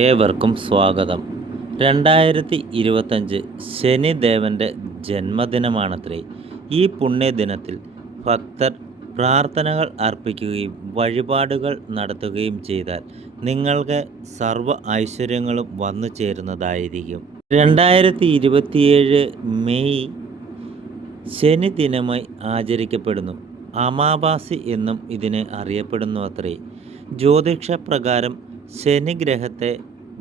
ഏവർക്കും സ്വാഗതം. 2025 ശനിദേവൻ്റെ ജന്മദിനമാണത്രേ. ഈ പുണ്യദിനത്തിൽ ഭക്തർ പ്രാർത്ഥനകൾ അർപ്പിക്കുകയും വഴിപാടുകൾ നടത്തുകയും ചെയ്താൽ നിങ്ങൾക്ക് സർവ്വ ഐശ്വര്യങ്ങളും വന്നു ചേരുന്നതായിരിക്കും. 2027 മെയ് ശനി ദിനമായി ആചരിക്കപ്പെടുന്നു. അമാവാസി എന്നും ഇതിനെ അറിയപ്പെടുന്നു അത്രേ. ജ്യോതിഷപ്രകാരം ശനിഗ്രഹത്തെ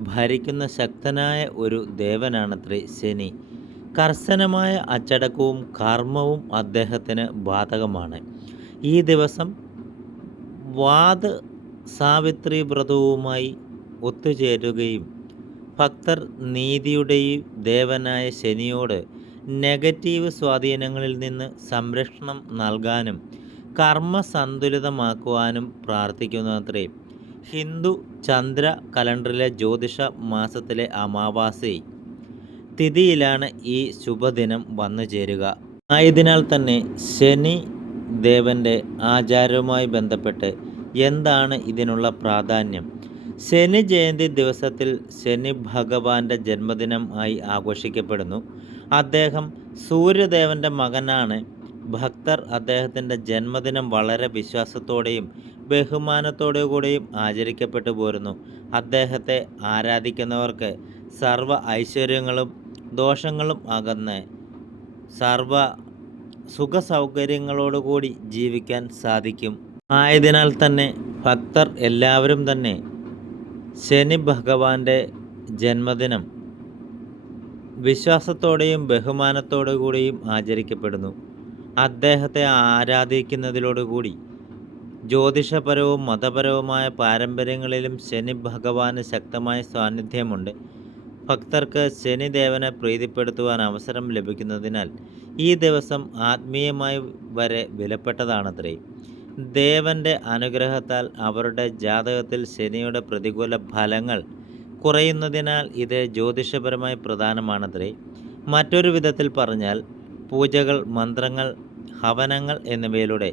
ഭരിക്കുന്ന ശക്തനായ ഒരു ദേവനാണത്രേ ശനി. കർശനമായ അച്ചടക്കവും കർമ്മവും അദ്ദേഹത്തിന് ബാധകമാണ്. ഈ ദിവസം വാത് സാവിത്രി വ്രതവുമായി ഒത്തുചേരുകയും ഭക്തർ നീതിയുടെയും ദേവനായ ശനിയോട് നെഗറ്റീവ് സ്വാധീനങ്ങളിൽ നിന്ന് സംരക്ഷണം നൽകാനും കർമ്മ സന്തുലിതമാക്കുവാനും പ്രാർത്ഥിക്കുന്നത്രേ. ഹിന്ദു ചന്ദ്ര കലണ്ടറിലെ ജ്യോതിഷ മാസത്തിലെ അമാവാസി തിഥിയിലാണ് ഈ ശുഭദിനം വന്നു ചേരുക. ആയതിനാൽ തന്നെ ശനി ദേവൻ്റെ ആചാരവുമായി ബന്ധപ്പെട്ട് എന്താണ് ഇതിനുള്ള പ്രാധാന്യം? ശനി ജയന്തി ദിവസത്തിൽ ശനി ഭഗവാന്റെ ജന്മദിനം ആയി ആഘോഷിക്കപ്പെടുന്നു. അദ്ദേഹം സൂര്യദേവൻ്റെ മകനാണ്. ഭക്തർ അദ്ദേഹത്തിൻ്റെ ജന്മദിനം വളരെ വിശ്വാസത്തോടെയും ബഹുമാനത്തോടു കൂടിയും ആചരിക്കപ്പെട്ടു പോരുന്നു. അദ്ദേഹത്തെ ആരാധിക്കുന്നവർക്ക് സർവ്വ ഐശ്വര്യങ്ങളും ദോഷങ്ങളും അകന്ന് സർവ്വ സുഖസൗകര്യങ്ങളോടുകൂടി ജീവിക്കാൻ സാധിക്കും. ആയതിനാൽ തന്നെ ഭക്തർ എല്ലാവരും തന്നെ ശനി ഭഗവാന്റെ ജന്മദിനം വിശ്വാസത്തോടെയും ബഹുമാനത്തോടു കൂടിയും ആചരിക്കപ്പെടുന്നു. അദ്ദേഹത്തെ ആരാധിക്കുന്നതിലോടുകൂടി ജ്യോതിഷപരവും മതപരവുമായ പാരമ്പര്യങ്ങളിലും ശനി ഭഗവാന് ശക്തമായ സാന്നിധ്യമുണ്ട്. ഭക്തർക്ക് ശനിദേവനെ പ്രീതിപ്പെടുത്തുവാൻ അവസരം ലഭിക്കുന്നതിനാൽ ഈ ദിവസം ആത്മീയമായി വരെ വിലപ്പെട്ടതാണത്രേ. ദേവൻ്റെ അനുഗ്രഹത്താൽ അവരുടെ ജാതകത്തിൽ ശനിയുടെ പ്രതികൂല ഫലങ്ങൾ കുറയുന്നതിനാൽ ഇത് ജ്യോതിഷപരമായി പ്രധാനമാണത്രേ. മറ്റൊരു വിധത്തിൽ പറഞ്ഞാൽ പൂജകൾ, മന്ത്രങ്ങൾ, ഹവനങ്ങൾ എന്നിവയിലൂടെ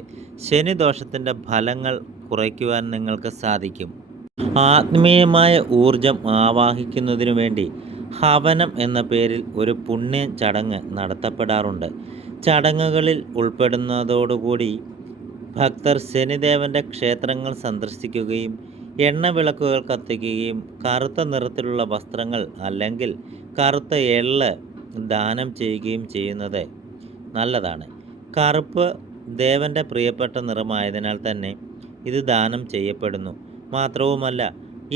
ശനിദോഷത്തിൻ്റെ ഫലങ്ങൾ കുറയ്ക്കുവാൻ നിങ്ങൾക്ക് സാധിക്കും. ആത്മീയമായ ഊർജം ആവാഹിക്കുന്നതിനു വേണ്ടി ഹവനം എന്ന പേരിൽ ഒരു പുണ്യ ചടങ്ങ് നടത്തപ്പെടാറുണ്ട്. ചടങ്ങുകളിൽ ഉൾപ്പെടുന്നതോടുകൂടി ഭക്തർ ശനിദേവൻ്റെ ക്ഷേത്രങ്ങൾ സന്ദർശിക്കുകയും എണ്ണവിളക്കുകൾ കത്തിക്കുകയും കറുത്ത നിറത്തിലുള്ള വസ്ത്രങ്ങൾ അല്ലെങ്കിൽ കറുത്ത എള്ള് ദാനം ചെയ്യുകയും ചെയ്യുന്നത് നല്ലതാണ്. കറുപ്പ് ദേവൻ്റെ പ്രിയപ്പെട്ട നിറമായതിനാൽ തന്നെ ഇത് ദാനം ചെയ്യപ്പെടുന്നു. മാത്രവുമല്ല,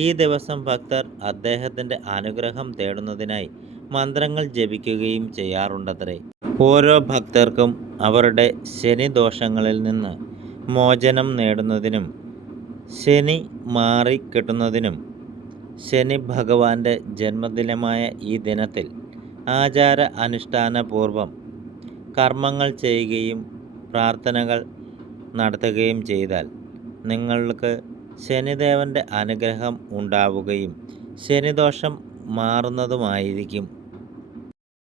ഈ ദിവസം ഭക്തർ അദ്ദേഹത്തിൻ്റെ അനുഗ്രഹം തേടുന്നതിനായി മന്ത്രങ്ങൾ ജപിക്കുകയും ചെയ്യാറുണ്ടത്രേ. ഓരോ ഭക്തർക്കും അവരുടെ ശനി ദോഷങ്ങളിൽ നിന്ന് മോചനം നേടുന്നതിനും ശനി മാറിക്കിട്ടുന്നതിനും ശനി ഭഗവാന്റെ ജന്മദിനമായ ഈ ദിനത്തിൽ ആചാര അനുഷ്ഠാനപൂർവം കർമ്മങ്ങൾ ചെയ്യുകയും പ്രാർത്ഥനകൾ നടത്തുകയും ചെയ്താൽ നിങ്ങൾക്ക് ശനിദേവൻ്റെ അനുഗ്രഹം ഉണ്ടാവുകയും ശനിദോഷം മാറുന്നതുമായിരിക്കും.